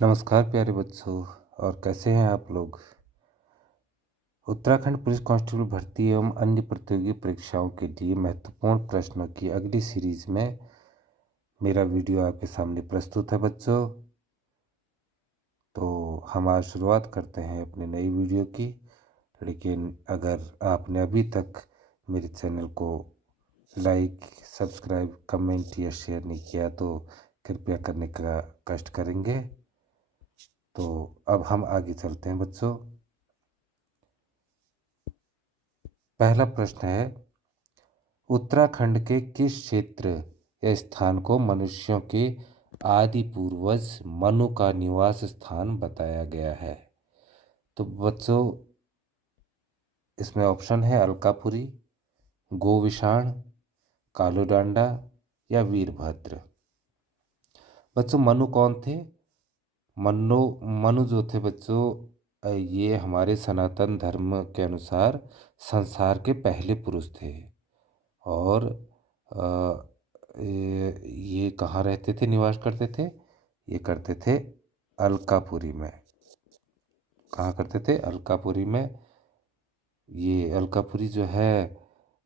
नमस्कार प्यारे बच्चों। और कैसे हैं आप लोग। उत्तराखंड पुलिस कांस्टेबल भर्ती एवं अन्य प्रतियोगी परीक्षाओं के लिए महत्वपूर्ण प्रश्नों की अगली सीरीज में मेरा वीडियो आपके सामने प्रस्तुत है बच्चों। तो हम आज शुरुआत करते हैं अपने नई वीडियो की। लेकिन अगर आपने अभी तक मेरे चैनल को लाइक, सब्सक्राइब, कमेंट या शेयर नहीं किया तो कृपया करने का कष्ट करेंगे। तो अब हम आगे चलते हैं बच्चों। पहला प्रश्न है, उत्तराखंड के किस क्षेत्र या स्थान को मनुष्यों के आदि पूर्वज मनु का निवास स्थान बताया गया है। तो बच्चों इसमें ऑप्शन है अलकापुरी, गोविशाण, कालूडांडा या वीरभद्र। बच्चों मनु कौन थे। मनु मनु जो थे बच्चों, ये हमारे सनातन धर्म के अनुसार संसार के पहले पुरुष थे। और ये कहाँ रहते थे, निवास करते थे। ये करते थे अलकापुरी में। कहाँ करते थे, अलकापुरी में। ये अलकापुरी जो है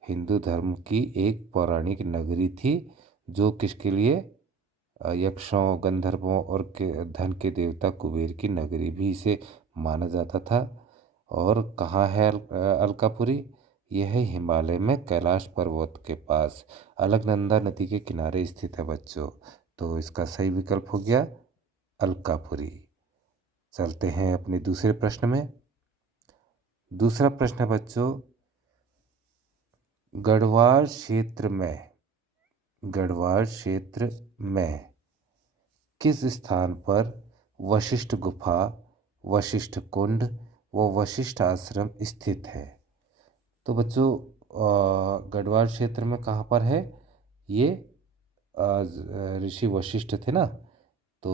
हिंदू धर्म की एक पौराणिक नगरी थी, जो किसके लिए, यक्षों, गंधर्वों और धन के देवता कुबेर की नगरी भी इसे माना जाता था। और कहाँ है अलकापुरी। यह है हिमालय में कैलाश पर्वत के पास अलकनंदा नदी के किनारे स्थित है बच्चों। तो इसका सही विकल्प हो गया अलकापुरी। चलते हैं अपने दूसरे प्रश्न में। दूसरा प्रश्न है बच्चों, गढ़वाल क्षेत्र में किस स्थान पर वशिष्ठ गुफा, वशिष्ठ कुंड व वशिष्ठ आश्रम स्थित है। तो बच्चों गढ़वाल क्षेत्र में कहाँ पर है ये, ऋषि वशिष्ठ थे ना, तो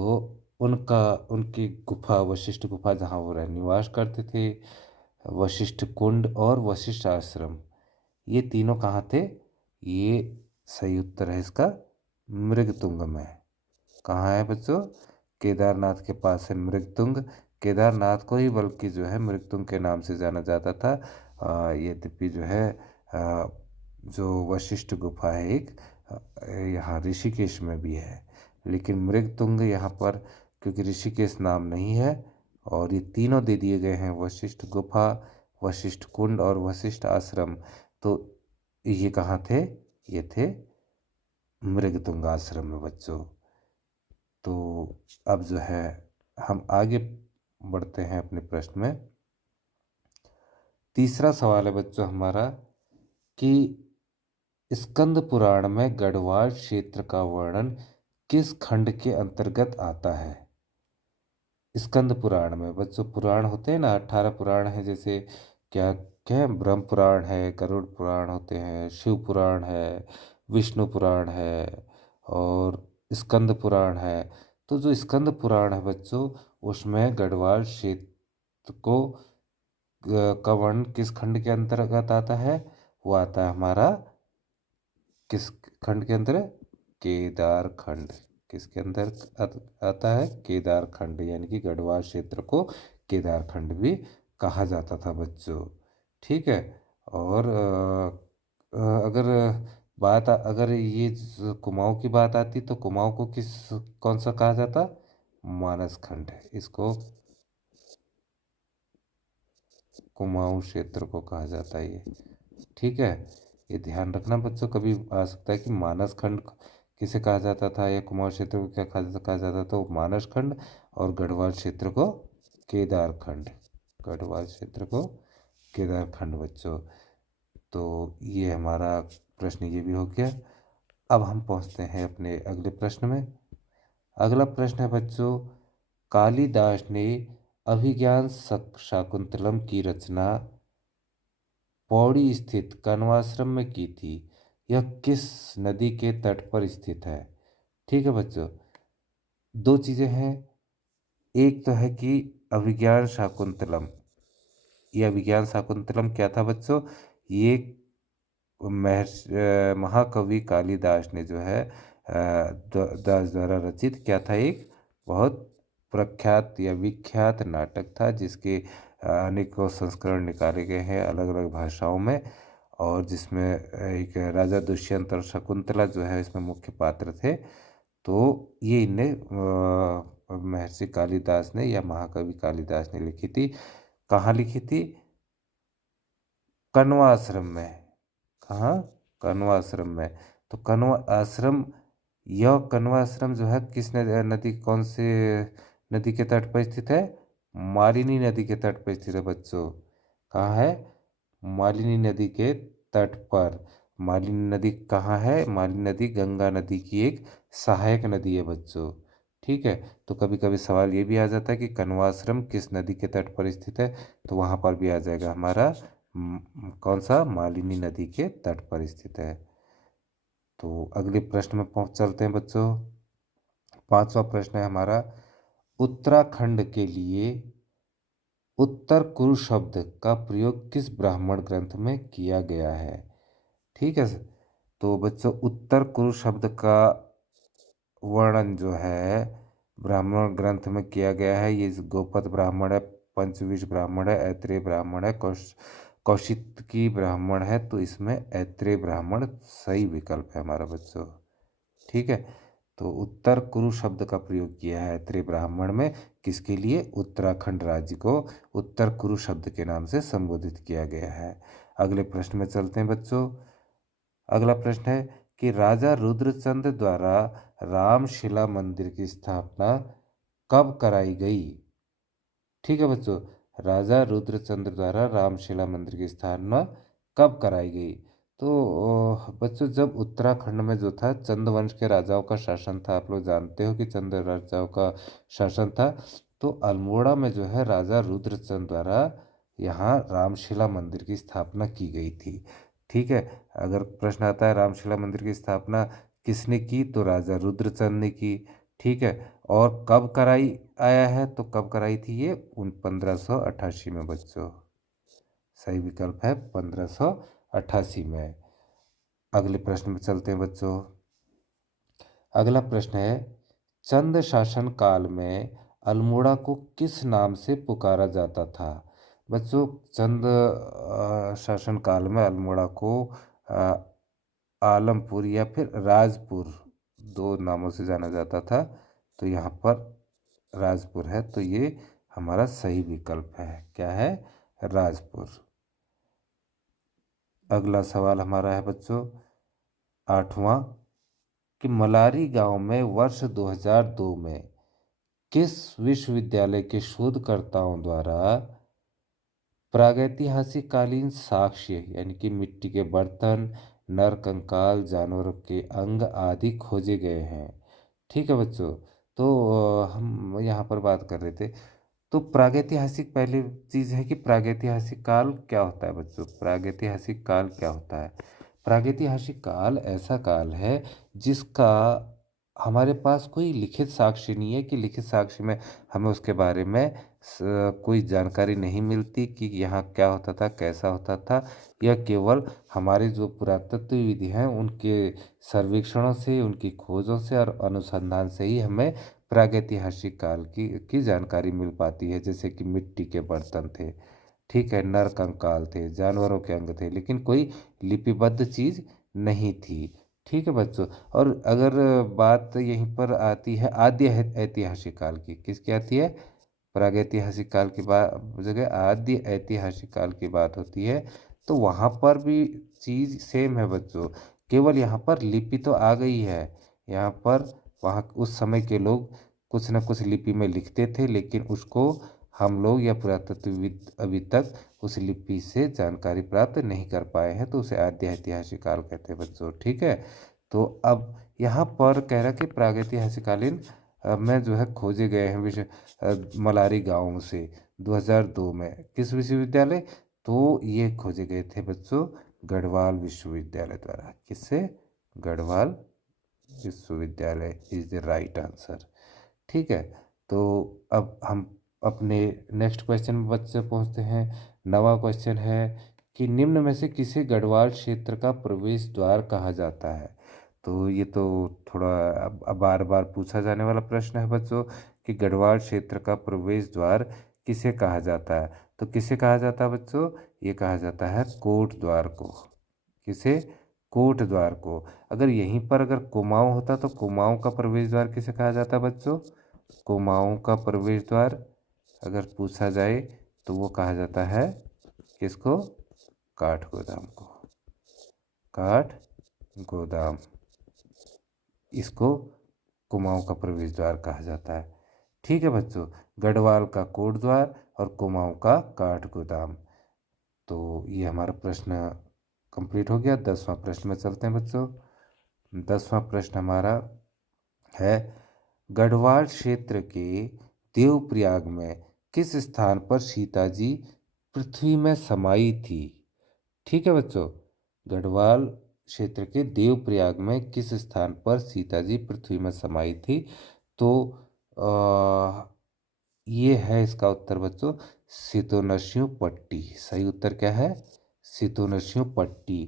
उनकी गुफा, वशिष्ठ गुफा जहाँ वो निवास करते थे, वशिष्ठ कुंड और वशिष्ठ आश्रम, ये तीनों कहाँ थे। ये सही उत्तर है इसका मृगतुंग में। कहाँ है बच्चों, केदारनाथ के पास है मृगतुंग। केदारनाथ को ही बल्कि जो है मृगतुंग के नाम से जाना जाता था। यद्यपि जो है जो वशिष्ठ गुफा है एक यहाँ ऋषिकेश में भी है, लेकिन मृगतुंग यहाँ पर क्योंकि ऋषिकेश नाम नहीं है और ये तीनों दे दिए गए हैं, वशिष्ठ गुफा, वशिष्ठ कुंड और वशिष्ठ आश्रम। तो ये कहाँ थे, ये थे मृगतुंग आश्रम में बच्चों। तो अब जो है हम आगे बढ़ते हैं अपने प्रश्न में। तीसरा सवाल है बच्चों हमारा कि स्कंद पुराण में गढ़वाल क्षेत्र का वर्णन किस खंड के अंतर्गत आता है। स्कंद पुराण में बच्चों, पुराण होते हैं ना, 18 पुराण है, जैसे क्या क्या है? ब्रह्म पुराण है, गरुड़ पुराण होते हैं, शिव पुराण है, विष्णु पुराण है और स्कंद पुराण है। तो जो स्कंद पुराण है बच्चों, उसमें गढ़वाल क्षेत्र को का वर्णन किस खंड के अंतर्गत आता है। वो आता है हमारा किस खंड के अंदर, केदार खंड। किसके अंदर आता है, केदार खंड, यानी कि गढ़वाल क्षेत्र को केदार खंड भी कहा जाता था बच्चों। ठीक है। और अगर अगर ये कुमाऊं की बात आती तो कुमाऊं को कौन सा कहा जाता, मानस खंड। इसको कुमाऊं क्षेत्र को कहा जाता है ये। ठीक है, ये ध्यान रखना बच्चों, कभी आ सकता है कि मानस खंड किसे कहा जाता था या कुमाऊं क्षेत्र को क्या कहा जाता था। तो मानस खंड और गढ़वाल क्षेत्र को केदार खंड, गढ़वाल क्षेत्र को केदार खंड बच्चों। तो ये हमारा प्रश्न ये भी हो गया। अब हम पहुंचते हैं अपने अगले प्रश्न में। अगला प्रश्न है बच्चों, कालिदास ने अभिज्ञान शाकुंतलम की रचना पौड़ी स्थित कण्वाश्रम में की थी। यह किस नदी के तट पर स्थित है। ठीक है बच्चों, दो चीजें हैं। एक तो है कि अभिज्ञान शाकुंतलम, ये अभिज्ञान शाकुंतलम क्या था बच्चों, ये महाकवि कालिदास ने जो है दास द्वारा रचित क्या था, एक बहुत प्रख्यात या विख्यात नाटक था जिसके अनेकों संस्करण निकाले गए हैं अलग अलग भाषाओं में, और जिसमें एक राजा दुष्यंत और शकुंतला जो है इसमें मुख्य पात्र थे। तो ये इन्हें महर्षि कालिदास ने या महाकवि कालिदास ने लिखी थी। कहाँ लिखी थी? कण्व आश्रम में। कहाँ? कण्व आश्रम में। तो कण्व आश्रम, यह कण्व आश्रम जो है किस नदी, कौन से नदी के तट पर स्थित है? मालिनी नदी के तट पर स्थित है बच्चों। कहाँ है? मालिनी नदी के तट पर। मालिनी नदी कहाँ है? मालिनी नदी गंगा नदी की एक सहायक नदी है बच्चों। ठीक है। तो कभी कभी सवाल ये भी आ जाता है कि कण्वाश्रम किस नदी के तट पर स्थित है, तो वहाँ पर भी आ जाएगा हमारा कौन सा? मालिनी नदी के तट पर स्थित है। तो अगले प्रश्न में पहुंच चलते हैं बच्चों। 5वां प्रश्न है हमारा, उत्तराखंड के लिए उत्तर कुरु शब्द का प्रयोग किस ब्राह्मण ग्रंथ में किया गया है? ठीक है। तो बच्चों उत्तर कुरु शब्द का वर्णन जो है ब्राह्मण ग्रंथ में किया गया है। ये गोपद ब्राह्मण है, पंचविश ब्राह्मण है, ऐत्रेय ब्राह्मण है, कौशिकी ब्राह्मण है। तो इसमें ऐत्रेय ब्राह्मण सही विकल्प है हमारा बच्चों। ठीक है। तो उत्तर कुरु शब्द का प्रयोग किया है ऐत्रेय ब्राह्मण में, किसके लिए? उत्तराखंड राज्य को उत्तर कुरु शब्द के नाम से संबोधित किया गया है। अगले प्रश्न में चलते हैं बच्चों। अगला प्रश्न है कि राजा रुद्रचंद द्वारा रामशिला मंदिर की स्थापना कब कराई गई? ठीक है बच्चों, राजा रुद्रचंद्र द्वारा रामशिला मंदिर की स्थापना कब कराई गई? तो बच्चों जब उत्तराखंड में जो था चंद वंश के राजाओं का शासन था, आप लोग जानते हो कि चंद राजाओं का शासन था। तो अल्मोड़ा में जो है राजा रुद्रचंद द्वारा यहाँ रामशिला मंदिर की स्थापना की गई थी। ठीक है। अगर प्रश्न आता है रामशिला मंदिर की स्थापना किसने की, तो राजा रुद्रचंद ने की। ठीक है। और कब कराई आया है, तो कब कराई थी ये? 1588 में बच्चों। सही विकल्प है 1588 में। अगले प्रश्न में चलते हैं बच्चों। अगला प्रश्न है, चंद शासन काल में अल्मोड़ा को किस नाम से पुकारा जाता था? बच्चों चंद शासन काल में अल्मोड़ा को आलमपुर या फिर राजपुर, दो नामों से जाना जाता था। तो यहाँ पर राजपुर है, तो ये हमारा सही विकल्प है। क्या है? राजपुर। अगला सवाल हमारा है बच्चों 8वां, कि मलारी गांव में वर्ष 2002 में किस विश्वविद्यालय के शोधकर्ताओं द्वारा प्रागैतिहासिक कालीन साक्ष्य यानी कि मिट्टी के बर्तन, नर कंकाल, जानवरों के अंग आदि खोजे गए हैं? ठीक है बच्चों। तो हम यहाँ पर बात कर रहे थे। तो प्रागैतिहासिक, पहली चीज है कि प्रागैतिहासिक काल क्या होता है बच्चों? प्रागैतिहासिक काल क्या होता है? प्रागैतिहासिक काल ऐसा काल है जिसका हमारे पास कोई लिखित साक्ष्य नहीं है, कि लिखित साक्ष्य में हमें उसके बारे में कोई जानकारी नहीं मिलती कि यहाँ क्या होता था, कैसा होता था। यह केवल हमारे जो पुरातत्व विधि हैं उनके सर्वेक्षणों से, उनकी खोजों से और अनुसंधान से ही हमें प्रागैतिहासिक काल की जानकारी मिल पाती है। जैसे कि मिट्टी के बर्तन थे, ठीक है, नर कंकाल थे, जानवरों के अंग थे, लेकिन कोई लिपिबद्ध चीज नहीं थी। ठीक है बच्चों। और अगर बात यहीं पर आती है आद्य ऐतिहासिक काल की, किसकी आती है? प्रागैतिहासिक काल की बात जगह आद्य ऐतिहासिक काल की बात होती है, तो वहाँ पर भी चीज सेम है बच्चों। केवल यहाँ पर लिपि तो आ गई है। यहाँ पर वहाँ उस समय के लोग कुछ न कुछ लिपि में लिखते थे, लेकिन उसको हम लोग या पुरातत्वविद अभी तक उस लिपि से जानकारी प्राप्त नहीं कर पाए हैं, तो उसे आद्य ऐतिहासिक काल कहते हैं बच्चों। ठीक है। तो अब यहाँ पर कह रहा कि प्रागैतिहासिककालीन में जो है खोजे गए हैं मलारी गांव से 2002 में किस विश्वविद्यालय? तो ये खोजे गए थे बच्चों गढ़वाल विश्वविद्यालय द्वारा। किससे? गढ़वाल विश्वविद्यालय इज द राइट आंसर। ठीक है। तो अब हम अपने नेक्स्ट क्वेश्चन में बच्चे पहुंचते हैं। 9वां क्वेश्चन है कि निम्न में से किसे गढ़वाल क्षेत्र का प्रवेश द्वार कहा जाता है? तो ये तो थोड़ा बार बार पूछा जाने वाला प्रश्न है बच्चों, कि गढ़वाल क्षेत्र का प्रवेश द्वार किसे कहा जाता है। तो किसे कहा जाता है बच्चों, ये कहा जाता है कोट द्वार को। किसे, कोट द्वार को। अगर यहीं पर अगर कुमाऊं होता तो कुमाऊं का प्रवेश द्वार किसे कहा जाता बच्चों, कुमाऊं का प्रवेश द्वार अगर पूछा जाए तो वो कहा जाता है किसको, काठगोदाम को, काठ गोदाम, इसको कुमाऊं का प्रवेश द्वार कहा जाता है। ठीक है बच्चों, गढ़वाल का कोट द्वार और कुमाऊं का काठ गोदाम। तो ये हमारा प्रश्न कंप्लीट हो गया। 10वां प्रश्न में चलते हैं बच्चों। 10वां प्रश्न हमारा है, गढ़वाल क्षेत्र के देवप्रयाग में किस स्थान पर सीता जी पृथ्वी में समाई थी। ठीक है बच्चों, गढ़वाल क्षेत्र के देवप्रयाग में किस स्थान पर सीता जी पृथ्वी में समाई थी। तो ये है इसका उत्तर बच्चों, सितोनस्यू पट्टी। सही उत्तर क्या है, सितोनस्यू पट्टी।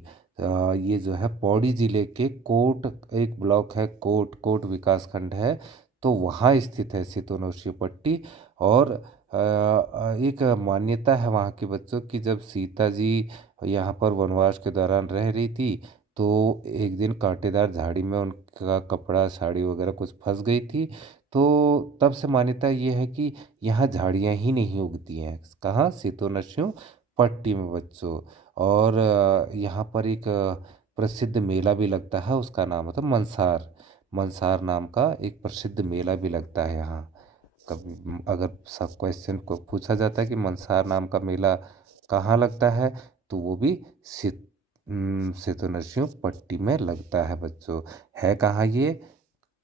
ये जो है पौड़ी जिले के कोट, एक ब्लॉक है कोट, कोट विकास खंड है, तो वहाँ स्थित है सितोनस्यू पट्टी। और एक मान्यता है वहाँ के बच्चों की, जब सीता जी यहाँ पर वनवास के दौरान रह रही थी तो एक दिन कांटेदार झाड़ी में उनका कपड़ा साड़ी वगैरह कुछ फंस गई थी। तो तब से मान्यता ये है कि यहाँ झाड़ियाँ ही नहीं उगती हैं। कहाँ, सितोनस्यू पट्टी में बच्चों। और यहाँ पर एक प्रसिद्ध मेला भी लगता है, उसका नाम होता है मनसार। मनसार नाम का एक प्रसिद्ध मेला भी लगता है यहाँ। कभी अगर सब क्वेश्चन को पूछा जाता है कि मनसार नाम का मेला कहाँ लगता है, तो वो भी सितोनस्यू पट्टी में लगता है बच्चों। है कहाँ ये,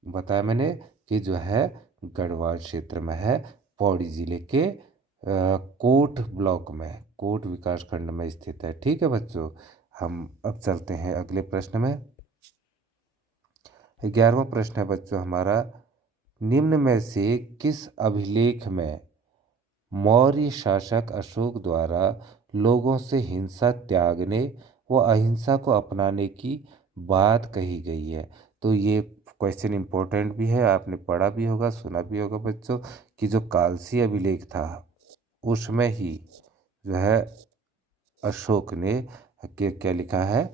बताया मैंने कि जो है गढ़वाल क्षेत्र में है, पौड़ी जिले के कोट ब्लॉक में, कोट विकास खंड में स्थित है। ठीक है बच्चों, हम अब चलते हैं अगले प्रश्न में। 11वां प्रश्न है बच्चों हमारा, निम्न में से किस अभिलेख में मौर्य शासक अशोक द्वारा लोगों से हिंसा त्यागने व अहिंसा को अपनाने की बात कही गई है। तो ये क्वेश्चन इम्पोर्टेंट भी है, आपने पढ़ा भी होगा, सुना भी होगा बच्चों, कि जो कालसी अभिलेख था उसमें ही जो है अशोक ने क्या लिखा है,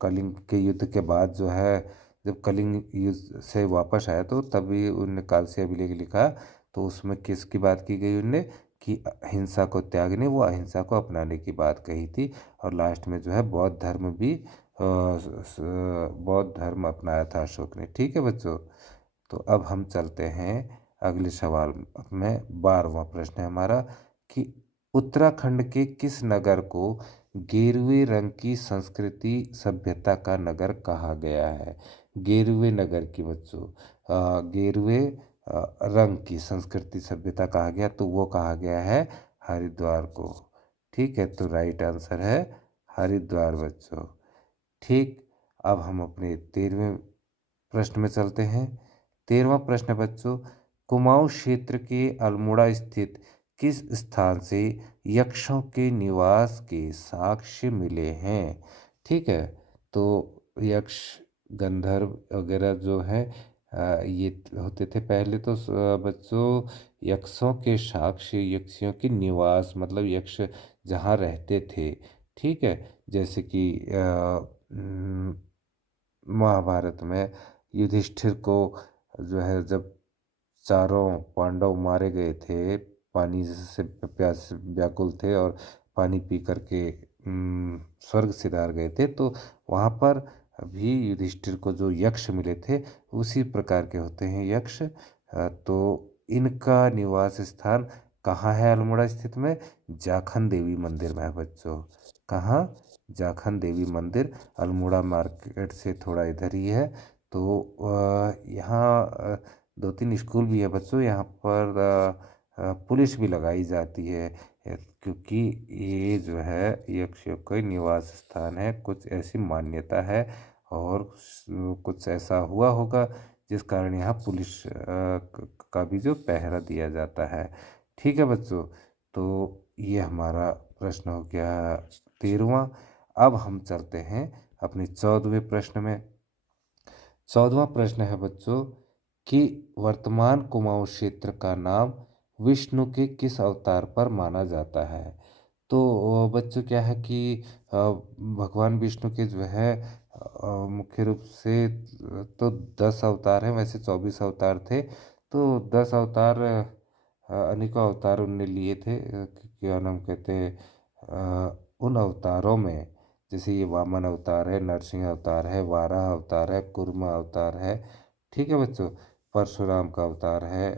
कलिंग के युद्ध के बाद जो है, जब कलिंग युद्ध से वापस आया तो तभी उनने कालसी अभिलेख लिखा। तो उसमें किसकी बात की गई उनने, कि हिंसा को त्यागने व अहिंसा को अपनाने की बात कही थी। और लास्ट में जो है बौद्ध धर्म भी बौद्ध धर्म अपनाया था अशोक ने। ठीक है बच्चों, तो अब हम चलते हैं अगले सवाल में। 12वां प्रश्न है हमारा कि उत्तराखंड के किस नगर को गेरुए रंग की संस्कृति सभ्यता का नगर कहा गया है। गेरुए नगर की बच्चों, गेरुए रंग की संस्कृति सभ्यता कहा गया, तो वो कहा गया है हरिद्वार को। ठीक है, तो राइट आंसर है हरिद्वार बच्चों। ठीक, अब हम अपने 13वें प्रश्न में चलते हैं। 13वां प्रश्न बच्चों, कुमाऊं क्षेत्र के अल्मोड़ा स्थित किस स्थान से यक्षों के निवास के साक्ष्य मिले हैं। ठीक है, तो यक्ष गंधर्व वगैरह जो है ये होते थे पहले। तो बच्चों, यक्षों के साक्ष्य, यक्षियों की निवास मतलब यक्ष जहाँ रहते थे। ठीक है, जैसे कि महाभारत में युधिष्ठिर को जो है जब चारों पांडव मारे गए थे, पानी से प्यास व्याकुल थे और पानी पी करके स्वर्ग सिधार गए थे, तो वहाँ पर भी युधिष्ठिर को जो यक्ष मिले थे उसी प्रकार के होते हैं यक्ष। तो इनका निवास स्थान कहाँ है अल्मोड़ा स्थित में, जाखन देवी मंदिर में है बच्चों। कहाँ, जाखन देवी मंदिर अल्मोड़ा मार्केट से थोड़ा इधर ही है। तो यहाँ 2-3 स्कूल भी है बच्चों। यहाँ पर पुलिस भी लगाई जाती है, क्योंकि ये जो है यक्षों का निवास स्थान है, कुछ ऐसी मान्यता है। और कुछ ऐसा हुआ होगा जिस कारण यहाँ पुलिस का भी जो पहरा दिया जाता है। ठीक है बच्चों, तो ये हमारा प्रश्न हो गया 13वां। अब हम चलते हैं अपने 14वें प्रश्न में। 14वां प्रश्न है बच्चों कि वर्तमान कुमाऊं क्षेत्र का नाम विष्णु के किस अवतार पर माना जाता है। तो बच्चों क्या है कि भगवान विष्णु के जो है मुख्य रूप से तो 10 अवतार हैं, वैसे 24 अवतार थे। तो 10 अवतार अनेकों अवतार उनने लिए थे, क्या नाम कहते हैं, उन अवतारों में जैसे ये वामन अवतार है, नरसिंह अवतार है, वाराह अवतार है, कुर्मा अवतार है। ठीक है बच्चों, परशुराम का अवतार है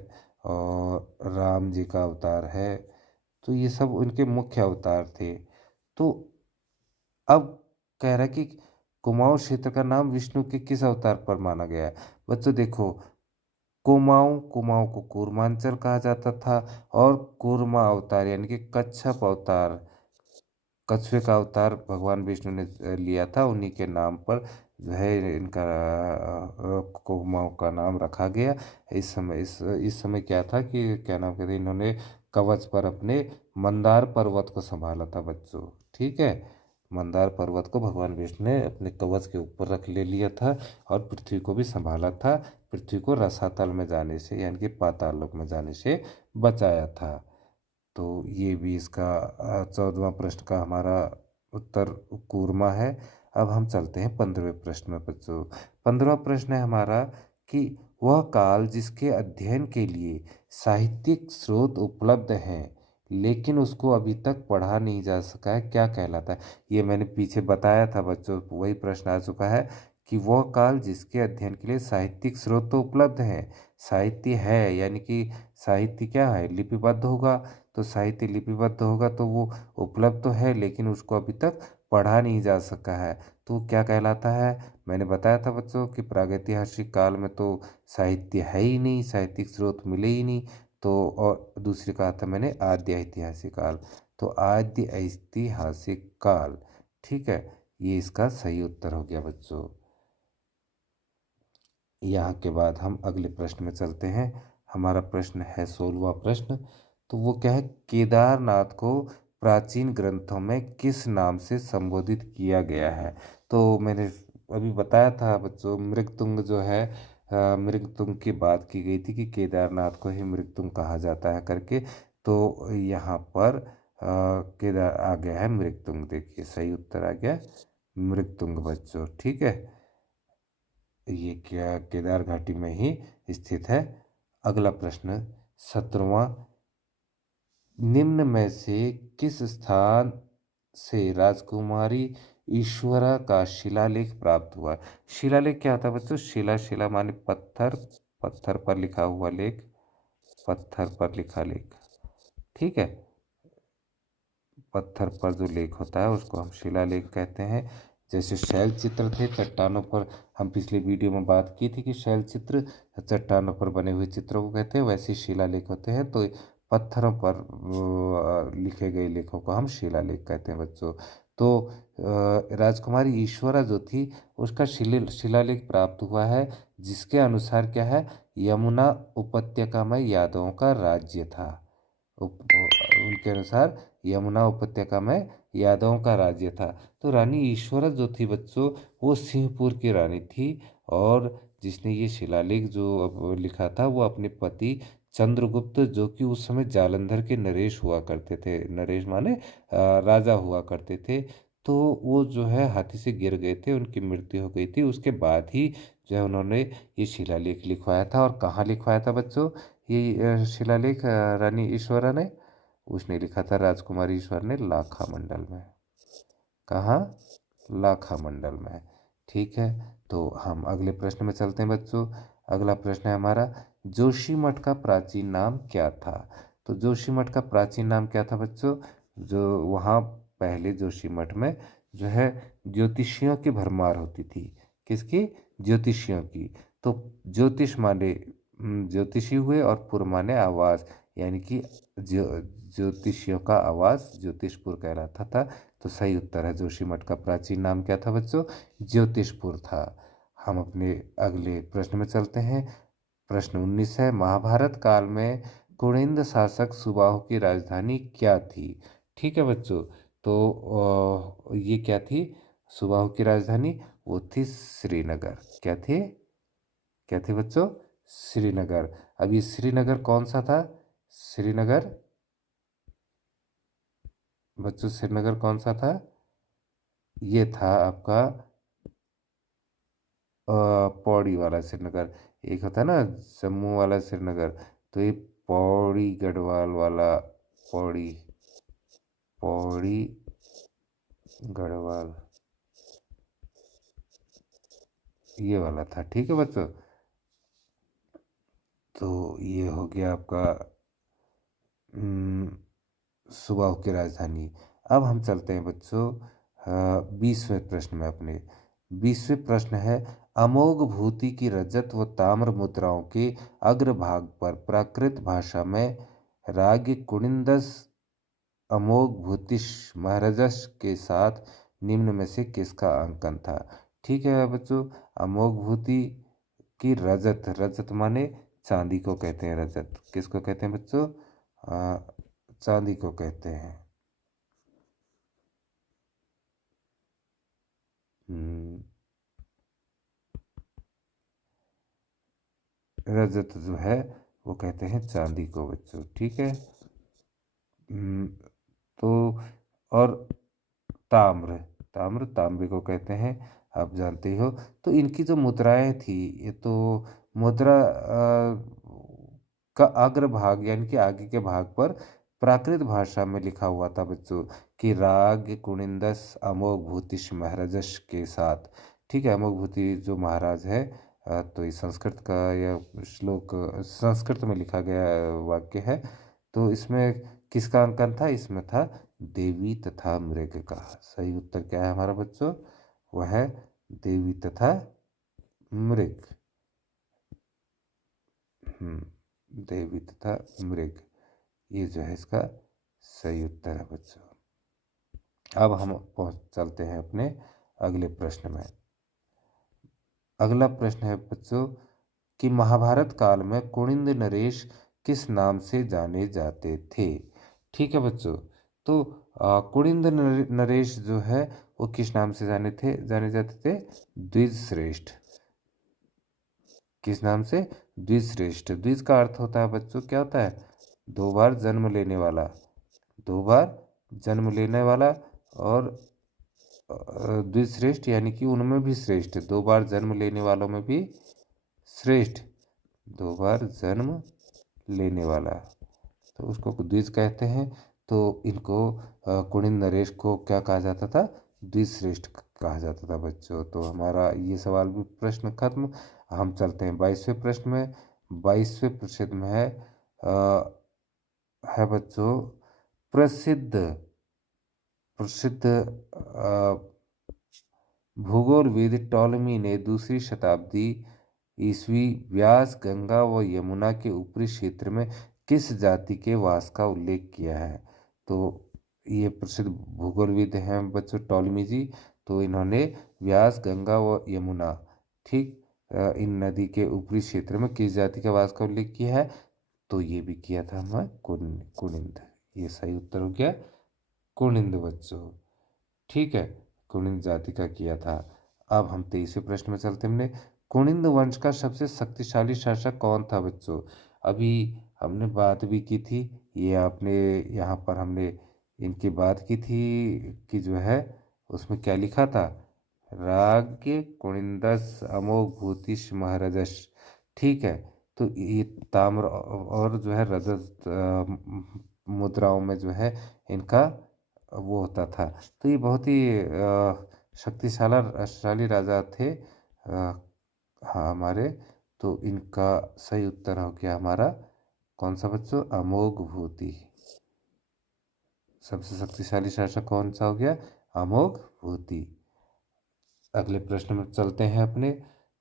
और राम जी का अवतार है। तो ये सब उनके मुख्य अवतार थे। तो अब कह रहा है कि कुमाऊं क्षेत्र का नाम विष्णु के किस अवतार पर माना गया है। बच्चों देखो, कुमाऊं कुमाऊं को कूर्मांचल कहा जाता था, और कूर्मा अवतार यानी कि कच्छप अवतार, कछुए का अवतार भगवान विष्णु ने लिया था, उन्हीं के नाम पर जो है इनका कुमाऊं का नाम रखा गया। इस समय क्या था कि क्या नाम कहते हैं, इन्होंने कवच पर अपने मंदार पर्वत को संभाला था बच्चों। ठीक है, मंदार पर्वत को भगवान विष्णु ने अपने कवच के ऊपर रख ले लिया था, और पृथ्वी को भी संभाला था, पृथ्वी को रसातल में जाने से यानी कि पाताल लोक में जाने से बचाया था। तो ये भी इसका 14वां प्रश्न का हमारा उत्तर कूर्मा है। अब हम चलते हैं 15वें प्रश्न में बच्चों। 15वां प्रश्न है हमारा कि वह काल जिसके अध्ययन के लिए साहित्यिक स्रोत उपलब्ध हैं लेकिन उसको अभी तक पढ़ा नहीं जा सका है, क्या कहलाता है। ये मैंने पीछे बताया था बच्चों, वही प्रश्न आ चुका है कि वह काल जिसके अध्ययन के लिए साहित्यिक स्रोत तो उपलब्ध हैं, साहित्य है यानी कि साहित्य क्या है, लिपिबद्ध होगा। तो साहित्य लिपिबद्ध होगा तो वो उपलब्ध तो है लेकिन उसको अभी तक पढ़ा नहीं जा सका है, तो क्या कहलाता है। मैंने बताया था बच्चों कि प्रागैतिहासिक काल में तो साहित्य है ही नहीं, साहित्यिक स्रोत मिले ही नहीं। तो और दूसरी कहा था मैंने आद्य ऐतिहासिक काल। तो आद्य ऐतिहासिक काल, ठीक है, ये इसका सही उत्तर हो गया बच्चों। यहाँ के बाद हम अगले प्रश्न में चलते हैं। हमारा प्रश्न है 16वां प्रश्न। तो वो क्या है, केदारनाथ को प्राचीन ग्रंथों में किस नाम से संबोधित किया गया है। तो मैंने अभी बताया था बच्चों, मृगतुंग जो है, मृगतुंग की बात की गई थी कि केदारनाथ को ही मृगतुंग कहा जाता है करके। तो यहाँ पर केदार आ गया है मृगतुंग, देखिए सही उत्तर आ गया मृगतुंग बच्चों। ठीक है, ये क्या केदार घाटी में ही स्थित है। अगला प्रश्न 17वां, निम्न में से किस स्थान से राजकुमारी ईश्वरा का शिलालेख प्राप्त हुआ। शिलालेख क्या होता है बच्चों, शिला माने पत्थर, पत्थर पर लिखा हुआ लेख, पत्थर पर लिखा लेख। ठीक है, पत्थर पर जो लेख होता है उसको हम शिलालेख कहते हैं। जैसे शैल चित्र थे चट्टानों पर, हम पिछले वीडियो में बात की थी कि शैल चित्र चट्टानों पर बने हुए चित्रों को कहते हैं, वैसे ही शिलालेख होते हैं। तो पत्थरों पर लिखे गए लेखों को हम शिलालेख कहते हैं बच्चों। तो राजकुमारी ईश्वरा जो थी उसका शिलालेख प्राप्त हुआ है, जिसके अनुसार क्या है, यमुना उपत्यका में यादवों का राज्य था। उनके अनुसार यमुना उपत्यका में यादवों का राज्य था। तो रानी ईश्वरा जो थी बच्चों, वो सिंहपुर की रानी थी, और जिसने ये शिलालेख जो अब लिखा था वो अपने पति चंद्रगुप्त, जो कि उस समय जालंधर के नरेश हुआ करते थे, नरेश माने राजा हुआ करते थे। तो वो जो है हाथी से गिर गए थे, उनकी मृत्यु हो गई थी। उसके बाद ही जो है उन्होंने ये शिलालेख लिखवाया था। और कहाँ लिखवाया था बच्चों ये शिलालेख, रानी ईश्वरा ने, उसने लिखा था राजकुमारी ईश्वर ने लाखा मंडल में। कहाँ, लाखा मंडल में। ठीक है, तो हम अगले प्रश्न में चलते हैं बच्चों। अगला प्रश्न है हमारा, जोशीमठ का प्राचीन नाम क्या था। तो जोशीमठ का प्राचीन नाम क्या था बच्चों, जो वहाँ पहले जोशीमठ में जो है ज्योतिषियों की भरमार होती थी। किसकी, ज्योतिषियों की। तो ज्योतिष माने ज्योतिषी हुए, और पुर माने आवास, यानी कि ज्यो ज्योतिषियों का आवास ज्योतिषपुर कहलाता था। तो सही उत्तर है, जोशीमठ का प्राचीन नाम क्या था बच्चों, ज्योतिषपुर था। हम अपने अगले प्रश्न में चलते हैं। प्रश्न 19 है, महाभारत काल में कुनिंद शासक सुबाहु की राजधानी क्या थी। ठीक है बच्चों, तो ये क्या थी, सुबाहु की राजधानी वो थी श्रीनगर। क्या थी, क्या थी बच्चों, श्रीनगर। अब ये श्रीनगर कौन सा था? श्रीनगर बच्चों, श्रीनगर कौन सा था? ये था आपका पौड़ी वाला श्रीनगर। एक होता है ना जम्मू वाला श्रीनगर, तो ये पौड़ी गढ़वाल वाला, पौड़ी पौड़ी गढ़वाल ये वाला था। ठीक है बच्चों, तो ये हो गया आपका सुबाह की राजधानी। अब हम चलते हैं बच्चों 20वें प्रश्न में अपने। 20वें प्रश्न है, अमोघ भूति की रजत व ताम्र मुद्राओं के अग्रभाग पर प्राकृत भाषा में राग कुनिंदस अमोघ भूतिश महाराजस के साथ निम्न में से किसका अंकन था? ठीक है बच्चों, अमोघ भूति की रजत, रजत माने चांदी को कहते हैं। रजत किसको कहते हैं बच्चों? चांदी को कहते हैं। रजत जो है वो कहते हैं चांदी को बच्चों। ठीक है। तो और ताम्र, ताम्र तांबे को कहते हैं, आप जानते ही हो। तो इनकी जो मुद्राएं थी, ये तो मुद्रा का अग्रभाग यानी कि आगे के भाग पर प्राकृत भाषा में लिखा हुआ था बच्चों कि राग कुनिंदस अमोघ भूतिश महाराजस के साथ। ठीक है, अमोघ भूति जो महाराज है, तो ये संस्कृत का यह श्लोक संस्कृत में लिखा गया वाक्य है। तो इसमें किसका अंकन था? इसमें था देवी तथा मृग का। सही उत्तर क्या है हमारा बच्चों? वह है देवी तथा मृग। देवी तथा मृग, ये जो है इसका सही उत्तर है बच्चों। अब हम पहुंच चलते हैं अपने अगले प्रश्न में। अगला प्रश्न है बच्चों कि महाभारत काल में कुनिंद नरेश किस नाम से जाने जाते थे? ठीक है बच्चों, तो कुनिंद नरेश जो है वो किस नाम से जाने जाते थे? द्विज श्रेष्ठ। किस नाम से? द्विज श्रेष्ठ। द्विज का अर्थ होता है बच्चों, क्या होता है? दो बार जन्म लेने वाला, दो बार जन्म लेने वाला। और द्विश्रेष्ठ यानी कि उनमें भी श्रेष्ठ, दो बार जन्म लेने वालों में भी श्रेष्ठ, दो बार जन्म लेने वाला, तो उसको द्विज कहते हैं। तो इनको कुनिंद नरेश को क्या कहा जाता था? द्विश्रेष्ठ कहा जाता था बच्चों। तो हमारा ये सवाल भी प्रश्न खत्म। हम चलते हैं 22वें प्रश्न में। 22वें प्रश्न में है बच्चों प्रसिद्ध प्रसिद्ध भूगोलविद टॉलमी ने दूसरी शताब्दी ईस्वी व्यास गंगा व यमुना के ऊपरी क्षेत्र में किस जाति के वास का उल्लेख किया है? तो ये प्रसिद्ध भूगोलविद हैं बच्चों टॉलमी जी। तो इन्होंने व्यास गंगा व यमुना, ठीक, इन नदी के ऊपरी क्षेत्र में किस जाति के वास का उल्लेख किया है? तो ये भी किया था हमारा कुनिंद। ये सही उत्तर हो गया कुनिंद बच्चों। ठीक है, कुनिंद जाति का किया था। अब हम 23वें प्रश्न में चलते हैं। हमने कुनिंद वंश का सबसे शक्तिशाली शासक कौन था बच्चों? अभी हमने बात भी की थी, ये आपने यहाँ पर हमने इनकी बात की थी कि जो है उसमें क्या लिखा था? राज्ञ कुनिंदस अमोघ भूतिश महाराजस। ठीक है, तो ये ताम्र और जो है रजत मुद्राओं में जो है इनका वो होता था। तो ये बहुत ही शक्तिशाली राजा थे हाँ हमारे। तो इनका सही उत्तर हो गया हमारा कौन सा बच्चों? अमोघ भूति। सबसे शक्तिशाली शासक कौन सा हो गया? अमोघ भूति। अगले प्रश्न में चलते हैं अपने।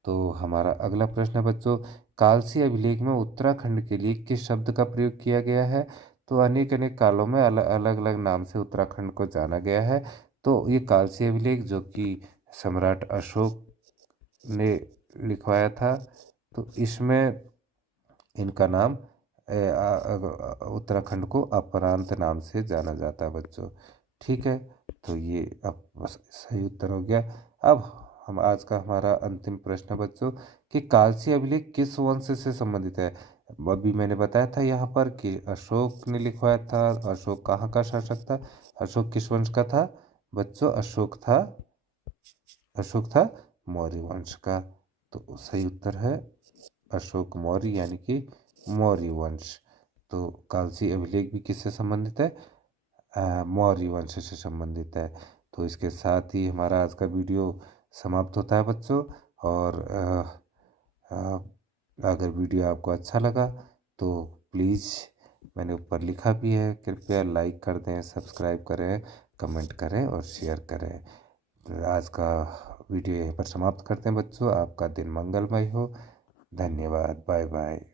तो हमारा अगला प्रश्न है बच्चों कालसी अभिलेख में उत्तराखंड के लिए किस शब्द का प्रयोग किया गया है? तो अनेक अनेक कालों में अलग अलग नाम से उत्तराखंड को जाना गया है। तो ये कालसी अभिलेख जो कि सम्राट अशोक ने लिखवाया था, तो इसमें इनका नाम उत्तराखंड को अपरांत नाम से जाना जाता है बच्चों। ठीक है, तो ये अब बस सही उत्तर हो गया। अब हम आज का हमारा अंतिम प्रश्न है बच्चों कि कालसी अभिलेख किस वंश से संबंधित है। अभी मैंने बताया था यहाँ पर कि अशोक ने लिखवाया था। अशोक कहाँ का शासक था? अशोक किस वंश का था बच्चों? अशोक था मौर्य वंश का। तो सही उत्तर है अशोक मौर्य यानी कि मौर्य वंश। तो कालसी अभिलेख भी किससे संबंधित है? मौर्य वंश से संबंधित है। तो इसके साथ ही हमारा आज का वीडियो समाप्त होता है बच्चों। और अगर वीडियो आपको अच्छा लगा तो प्लीज़, मैंने ऊपर लिखा भी है, कृपया लाइक कर दें, सब्सक्राइब करें, कमेंट करें और शेयर करें। तो आज का वीडियो यहीं पर समाप्त करते हैं बच्चों। आपका दिन मंगलमय हो। धन्यवाद। Bye bye.